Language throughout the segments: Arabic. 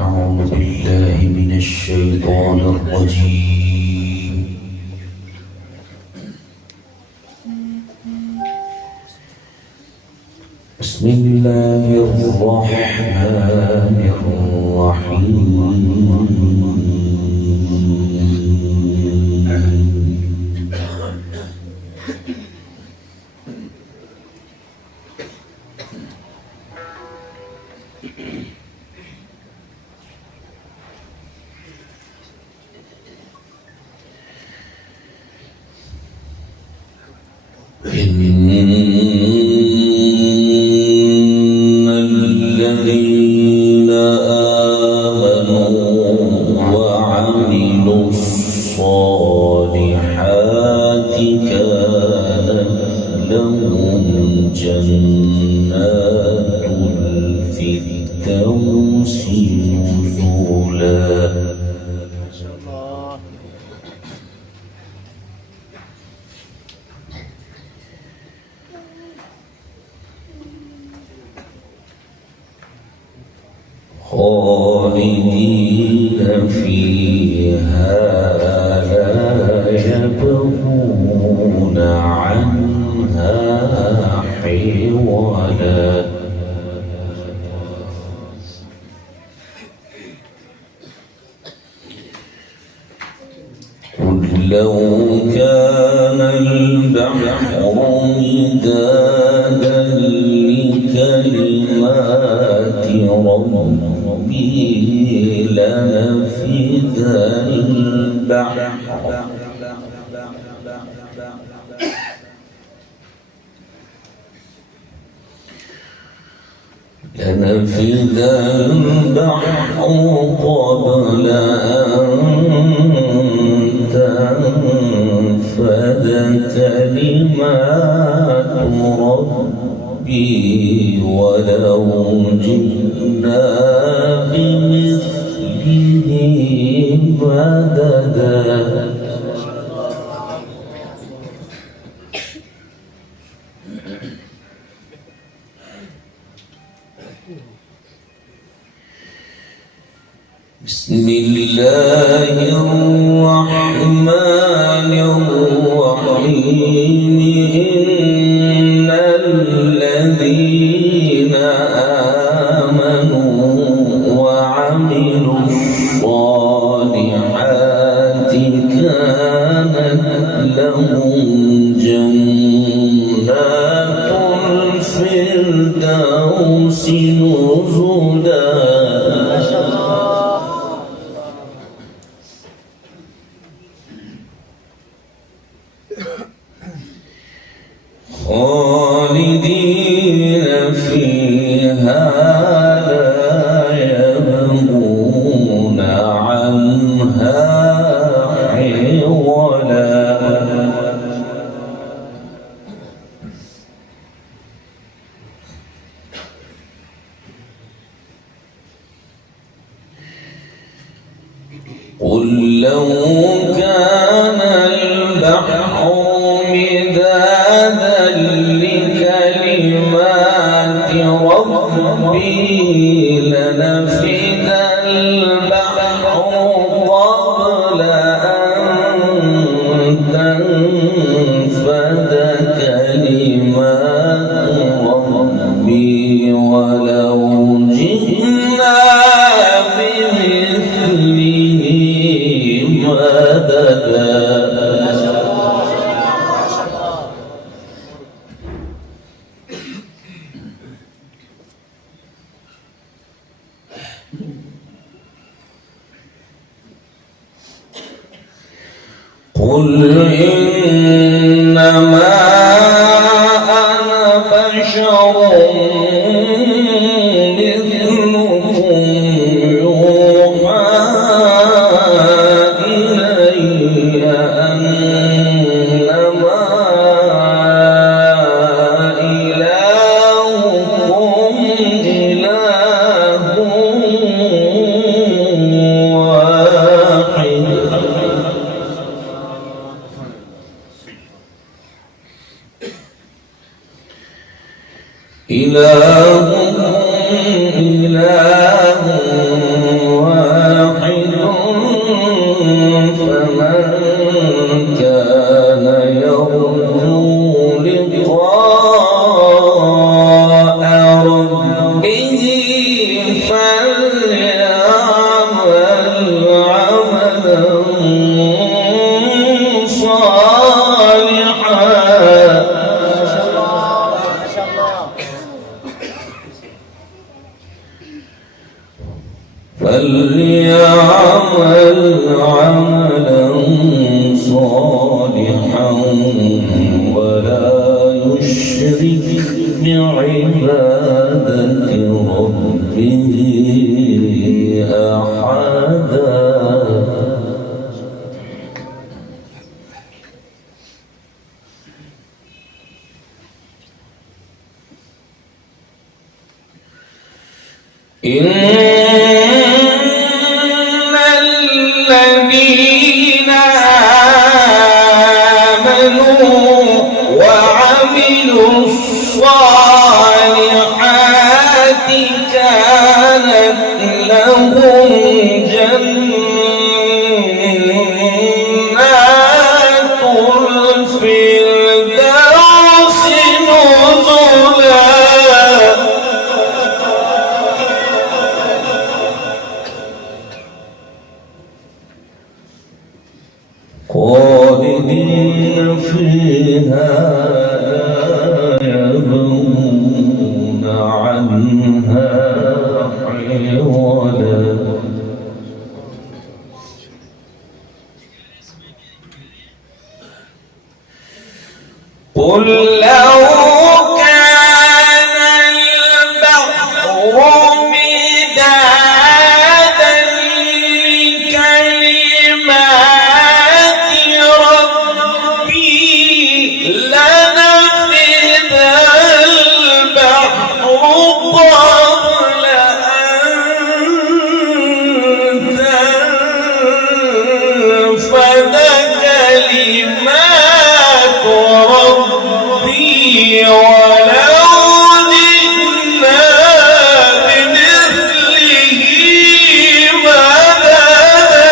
أعوذ بالله من الشيطان الرجيم. بسم الله الرحمن الرحيم. إن الذين آمنوا وعملوا الصالحات كانت لهم جنات الفردوس نزلا. خالدين فيها لا يبغون عنها حولا. قل لو كان البحر مدادا لكلمات ربي لنفد البحر قبل أن تنفد كلمات ربي ولو جئنا بمثله مددا. بسم الله الرحمن الرحيم. إن الذين آمنوا وعملوا الصالحات كانت لهم جنات الفردوس نزلا. خالدين فيها لا يبغون عنها حولا. قل لو كان البحر مدادا لكلمات ربي لنفد البحر قبل أن تنفد كلمات ربي ولو جئنا بمثله مددا. قل إنما أنا بشر مثلكم يوحى إلي أنما إلهكم إله واحد إلهكم إله واحد فمن كان يرجو لقاء ربه فليعمل عملا صالحا ولا يشرك بعبادة ربه أحدا. إن الذين آمنوا وعملوا الصالحات كانت لهم جنات الفردوس نزلا. خالدين فيها لا يبغون عنها حولا. قل لو كان البحر مدادا لكلمات ربي لنفد البحر قبل أن تنفد كلمات ربي ولو جئنا بمثله مددا.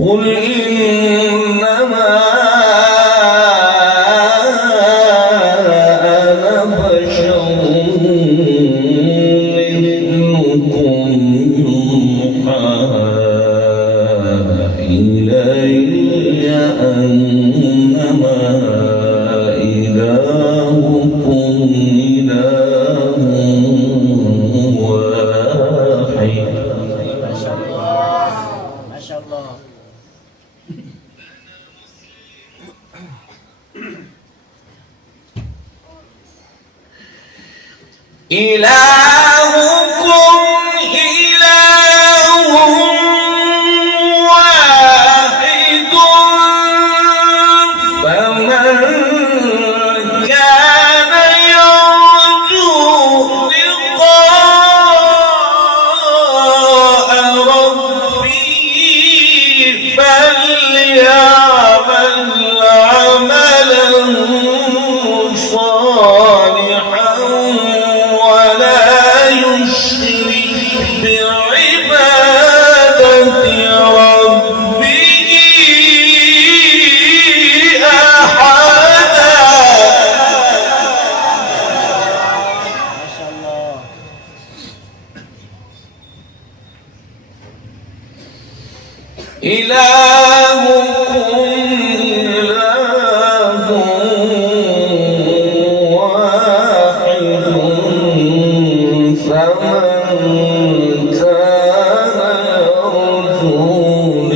قل إنما أنا بشر مثلكم يوحى إلي أنما إلهكم إله واحد. ما شاء الله ما شاء الله. إلهكم إله واحد فمن كان يرجو لقاء ربه فليعمل عملا صالحا ولا يشرك بعبادة ربه أحدا. ما شاء الله. إلهكم إله واحد فمن كان يرجو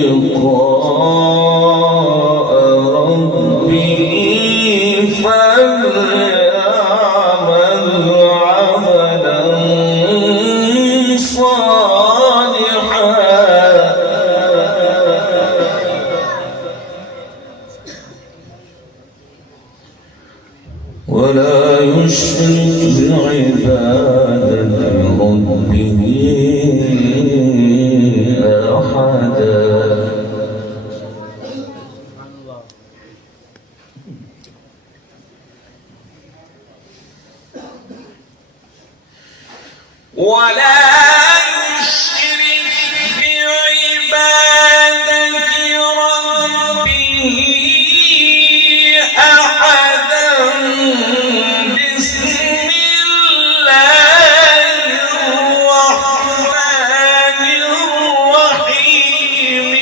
لقاء ربه فليعمل عملا صالحا ولا يشرك بعبادة ربه أحدا. ولا يشرك بعبادة ربه أحدا بسم الله الرحمن الرحيم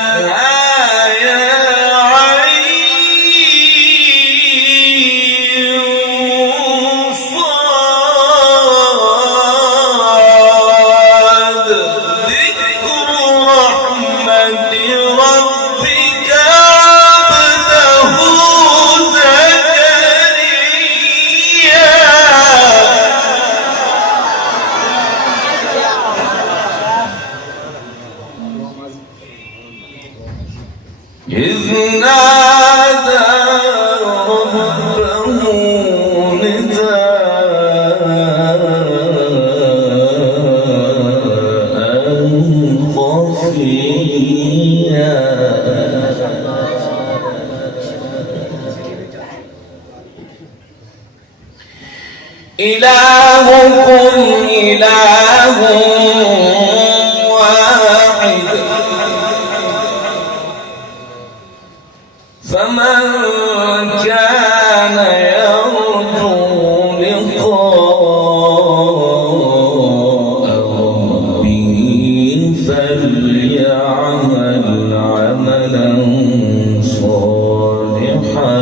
كافها يا عين صاد ذكر رحمة ربك عبده زكريا إذ نادى ربه نداء خفيا إلهكم إله واحد فمن كان يرجو لقاء ربه فليعمل عملا صالحا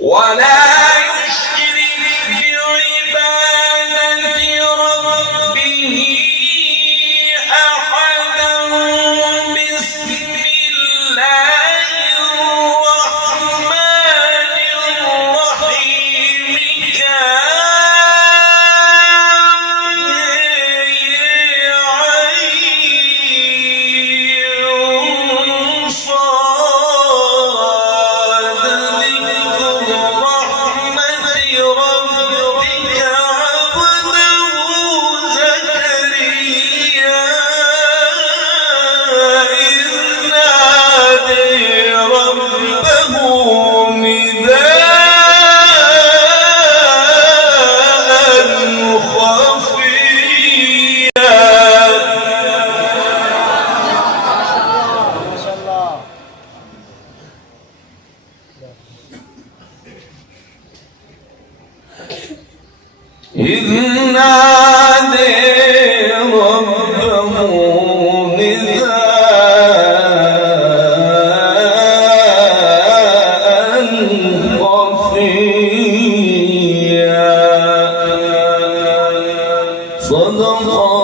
ولا يشرك بعبادة ربه أحدا بسم الله الرحمن الرحيم عين صاد ذكر رحمة ربك عبده زكريا إذ نادى ربه نداء خفيا ما شاء الله. إذ نادى ربه نداء خفيا صدق